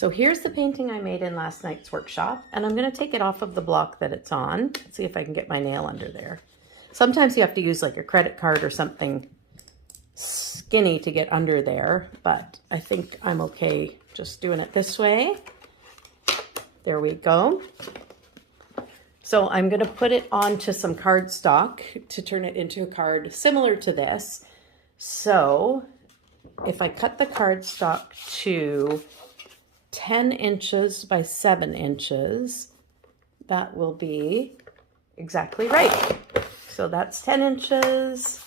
So here's the painting I made in last night's workshop, and I'm going to take it off of the block that it's on. Let's see if I can get my nail under there. Sometimes you have to use like a credit card or something skinny to get under there, but I think I'm okay just doing it this way. There we go. So I'm going to put it onto some cardstock to turn it into a card similar to this. So if I cut the cardstock to 10 inches by 7 inches, that will be exactly right. So that's 10 inches.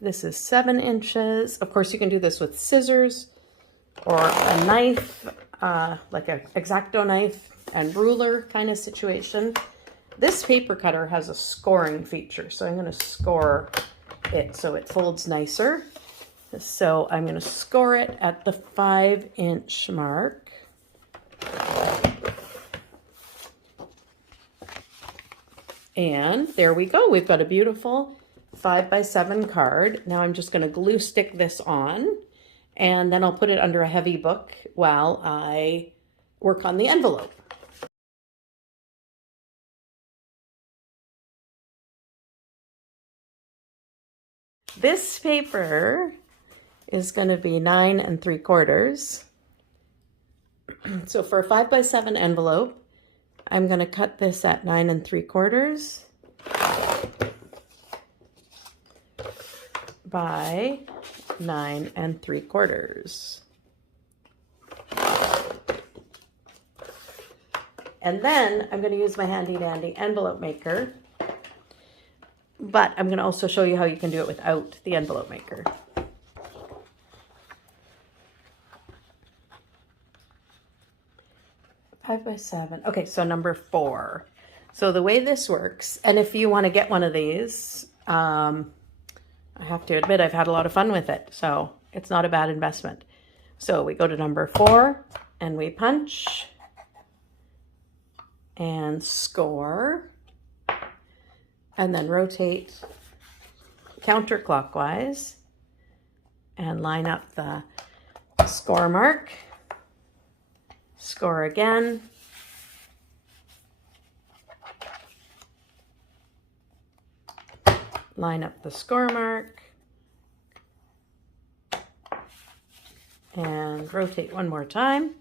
This is 7 inches. Of course, you can do this with scissors or a knife, like an X-Acto knife and ruler kind of situation. This paper cutter has a scoring feature, so I'm going to score it so it folds nicer. So I'm going to score it at the 5-inch mark. And there we go. We've got a beautiful 5 by 7 card. Now I'm just going to glue stick this on, and then I'll put it under a heavy book while I work on the envelope. This paper is going to be 9 3/4. So for a 5 by 7 envelope, I'm going to cut this at 9 3/4 by 9 3/4. And then I'm going to use my handy dandy envelope maker, but I'm going to also show you how you can do it without the envelope maker. Five by 7. Okay, so number 4. So the way this works, and if you want to get one of these, I have to admit I've had a lot of fun with it, so it's not a bad investment. So we go to number 4 and we punch and score, and then rotate counterclockwise and line up the score mark. Score again. Line up the score mark. And rotate one more time.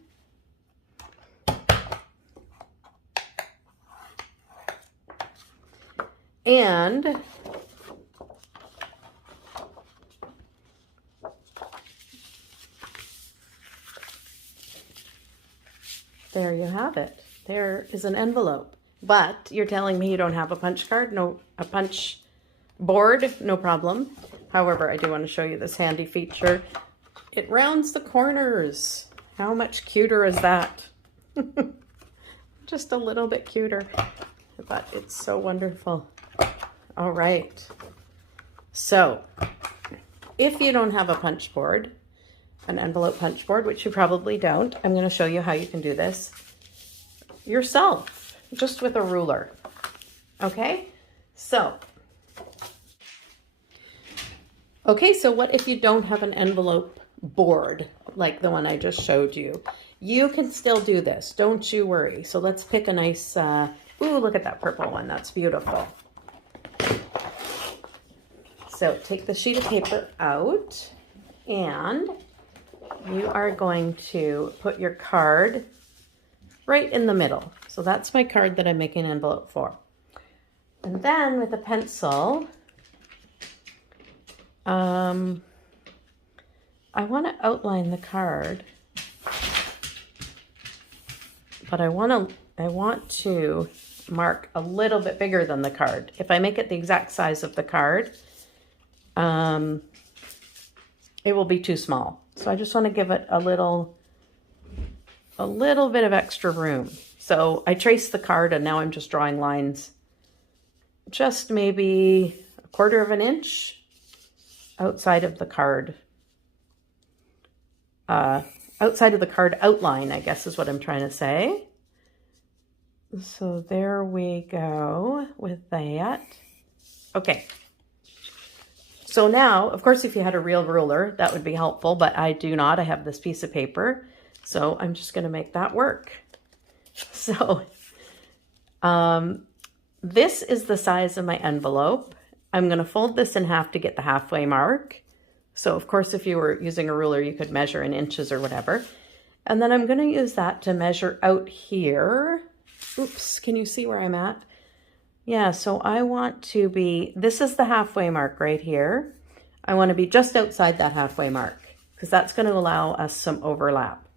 And there you have it. There is an envelope. But you're telling me you don't have a punch card? No, a punch board? No problem. However, I do want to show you this handy feature. It rounds the corners. How much cuter is that? Just a little bit cuter, but it's so wonderful. All right. So if you don't have a punch board, an envelope punch board, which you probably don't, I'm going to show you how you can do this yourself, just with a ruler. Okay, so what if you don't have an envelope board like the one I just showed you? You can still do this, don't you worry. So let's pick a nice, ooh, look at that purple one, that's beautiful. So take the sheet of paper out, and you are going to put your card right in the middle. So that's my card that I'm making an envelope for. And then with a pencil, I want to outline the card, but I want to mark a little bit bigger than the card. If I make it the exact size of the card, it will be too small. So I just want to give it a little bit of extra room. So I traced the card, and now I'm just drawing lines just maybe 1/4 of an inch outside of the card. Outside of the card outline, I guess is what I'm trying to say. So there we go with that. Okay. So now, of course, if you had a real ruler, that would be helpful, but I do not. I have this piece of paper, so I'm just going to make that work. So this is the size of my envelope. I'm going to fold this in half to get the halfway mark. So of course, if you were using a ruler, you could measure in inches or whatever. And then I'm going to use that to measure out here. Oops, can you see where I'm at? Yeah, so I want to be, this is the halfway mark right here. I want to be just outside that halfway mark because that's going to allow us some overlap.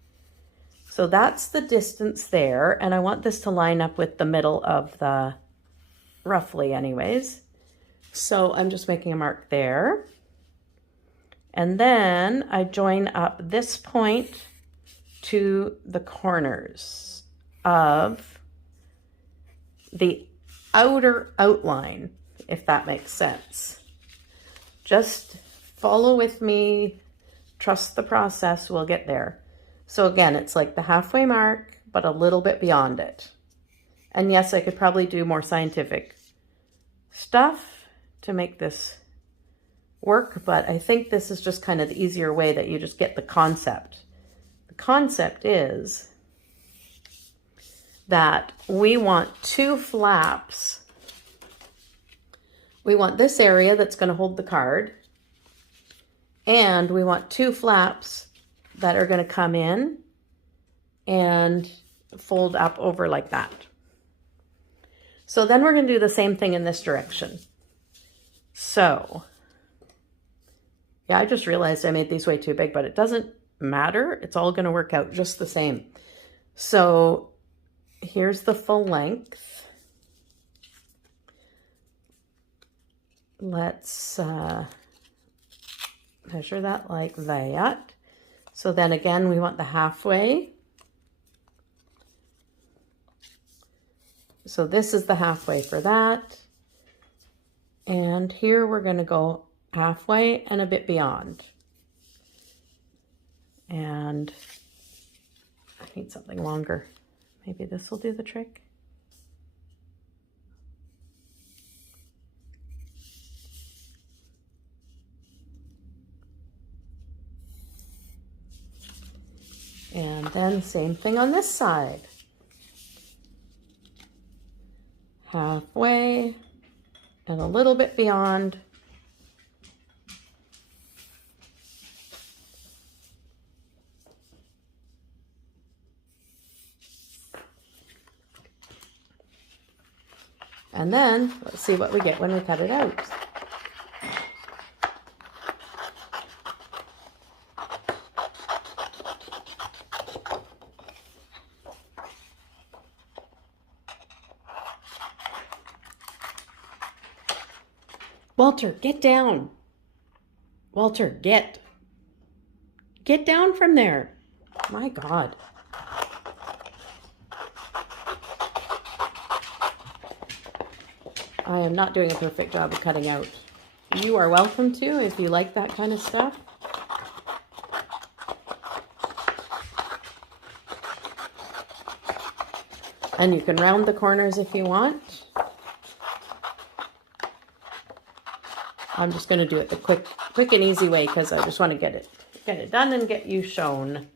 So that's the distance there, and I want this to line up with the middle of the, roughly anyways. So I'm just making a mark there. And then I join up this point to the corners of the outer outline, if that makes sense. Just follow with me, trust the process, we'll get there. So again, it's like the halfway mark, but a little bit beyond it. And yes, I could probably do more scientific stuff to make this work, but I think this is just kind of the easier way that you just get the concept. The concept is that we want two flaps. We want this area that's going to hold the card, and we want two flaps that are going to come in and fold up over like that. So then we're going to do the same thing in this direction. So yeah, I just realized I made these way too big, but it doesn't matter. It's all going to work out just the same. So here's the full length. Let's measure that like that. So then again, we want the halfway. So this is the halfway for that. And here we're going to go halfway and a bit beyond. And I need something longer. Maybe this will do the trick. And then same thing on this side. Halfway and a little bit beyond. And then let's see what we get when we cut it out. Walter, get down. Walter, get down from there. My God. I am not doing a perfect job of cutting out. You are welcome to if you like that kind of stuff. And you can round the corners if you want. I'm just going to do it the quick and easy way because I just want to get it done and get you shown.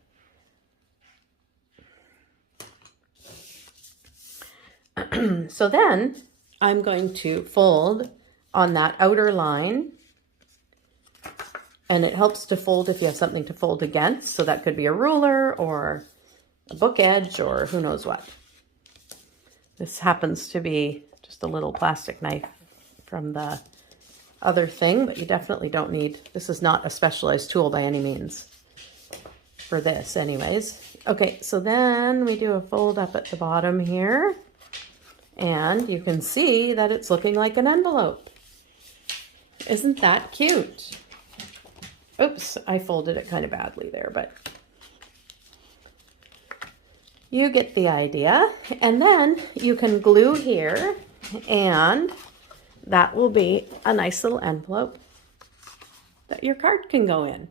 So then I'm going to fold on that outer line, and it helps to fold if you have something to fold against. So that could be a ruler or a book edge or who knows what. This happens to be just a little plastic knife from the other thing, but you definitely don't need, this is not a specialized tool by any means for this anyways. Okay, so then we do a fold up at the bottom here, and you can see that it's looking like an envelope. Isn't that cute? Oops, I folded it kind of badly there, but you get the idea. And then you can glue here, and that will be a nice little envelope that your card can go in.